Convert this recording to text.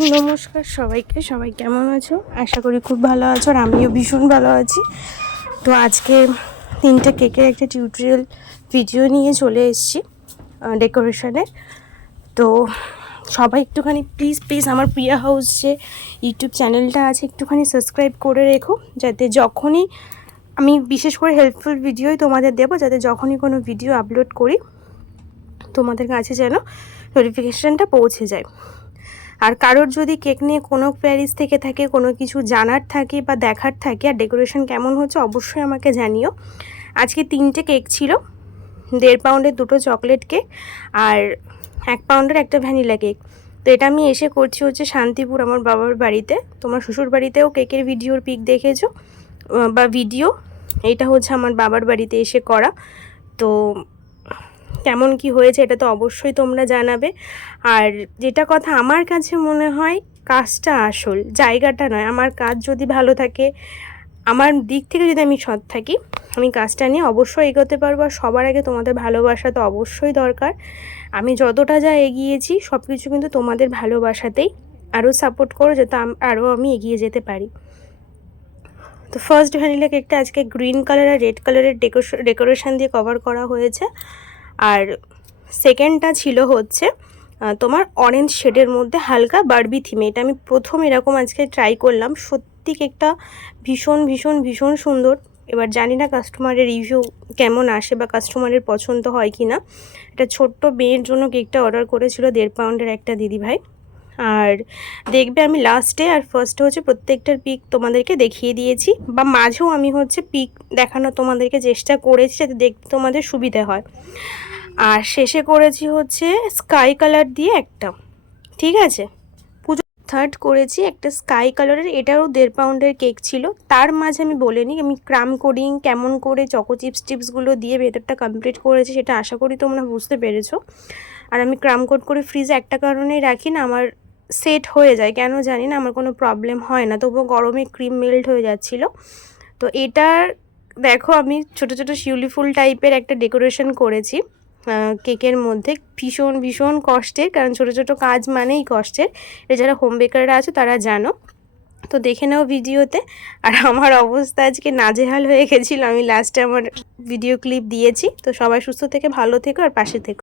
নমস্কার সবাইকে, সবাই কেমন আছো? আশা করি খুব ভালো আছো, আর আমিও ভীষণ ভালো আছি। তো আজকে 3টে কেকের একটা টিউটোরিয়াল ভিডিও নিয়ে চলে এসেছি ডেকোরেশনের। তো সবাই একটুখানি প্লিজ আমার প্রিয়া হাউস যে ইউটিউব চ্যানেলটা আছে একটুখানি সাবস্ক্রাইব করে রেখো, যাতে যখনই আমি বিশেষ করে হেল্পফুল ভিডিওই তোমাদের দেবো, যাতে যখনই কোনো ভিডিও আপলোড করি তোমাদের কাছে যেন নোটিফিকেশানটা পৌঁছে যায়। আর কারোর যদি কেক নিয়ে কোনো কোয়ারিজ থেকে থাকে, কোনো কিছু জানার থাকে বা দেখার থাকে, আর ডেকোরেশন কেমন হচ্ছে অবশ্যই আমাকে জানিও। আজকে 3টে কেক ছিল, 1.5 পাউন্ডের 2টো চকলেট কেক আর 1 পাউন্ডের একটা ভ্যানিলা কেক। তো এটা আমি এসে করছি হচ্ছে শান্তিপুর, আমার বাবার বাড়িতে। তোমার শ্বশুর বাড়িতেও কেকের ভিডিওর পিক দেখেছো বা ভিডিও, এইটা হচ্ছে আমার বাবার বাড়িতে এসে করা। তো কেমন কি হয়েছে এটা তো অবশ্যই তোমরা জানাবে। আর যেটা কথা, আমার কাছে মনে হয় কাজটা আসল, জায়গাটা নয়। আমার কাজ যদি ভালো থাকে, আমার দিক থেকে যদি আমি সৎ থাকি, আমি কাজটা নিয়ে অবশ্যই এগোতে পারবো। আর সবার আগে তোমাদের ভালোবাসা তো অবশ্যই দরকার। আমি যতটা যা এগিয়েছি সব কিছু কিন্তু তোমাদের ভালোবাসাতেই। আরও সাপোর্ট করো যাতে আরও আমি এগিয়ে যেতে পারি। তো ফার্স্ট ভ্যানিলা কেকটা আজকে গ্রিন কালার আর রেড কালারের ডেকোরেশন দিয়ে কভার করা হয়েছে। আর সেকেন্ডটা ছিল হচ্ছে তোমার অরেঞ্জ শেডের মধ্যে হালকা বারবি থিমে। এটা আমি প্রথম এরকম আজকে ট্রাই করলাম। সত্যি কেকটা ভীষণ ভীষণ ভীষণ সুন্দর। এবার জানি না কাস্টমারের রিভিউ কেমন আসে বা কাস্টমারের পছন্দ হয় কি না। এটা ছোট্ট মেয়ের জন্য কেকটা অর্ডার করেছিল 1.5 পাউন্ডের একটা দিদিভাই। আর দেখবে আমি লাস্টে আর ফার্স্টে হচ্ছে প্রত্যেকটার পিক তোমাদেরকে দেখিয়ে দিয়েছি, বা মাঝেও আমি হচ্ছে পিক দেখানো তোমাদেরকে চেষ্টা করেছি যাতে দেখতে তোমাদের সুবিধা হয়। আর শেষে করেছি হচ্ছে স্কাই কালার দিয়ে একটা, ঠিক আছে। পুজো থার্ড করেছি একটা স্কাই কালারের, এটারও 1.5 পাউন্ডের কেক ছিল। তার মাঝে আমি বলে নিই আমি ক্রাম কোডিং কেমন করে চকো চিপসগুলো দিয়ে ভেতরটা কমপ্লিট করেছি, সেটা আশা করি তোমরা বুঝতে পেরেছো। আর আমি ক্রাম কোড করে ফ্রিজে একটা কারণেই রাখি না, আমার সেট হয়ে যায়, কেন জানি না, আমার কোনো প্রবলেম হয় না। তবুও গরমে ক্রিম মেল্ট হয়ে যাচ্ছিলো। তো এটার দেখো আমি ছোটো ছোটো শিউলি ফুল টাইপের একটা ডেকোরেশন করেছি কেকের মধ্যে। ভীষণ ভীষণ কষ্টের, কারণ ছোটো ছোটো কাজ মানেই কষ্টের। এটা যারা হোম বেকাররা আছো তারা জানো। তো দেখে নাও ভিডিওতে। আর আমার অবস্থা আজকে নাজেহাল হয়ে গেছিলো, আমি লাস্টে আমার ভিডিও ক্লিপ দিয়েছি। তো সবাই সুস্থ থেকে ভালো থেকো আর পাশে থেকো।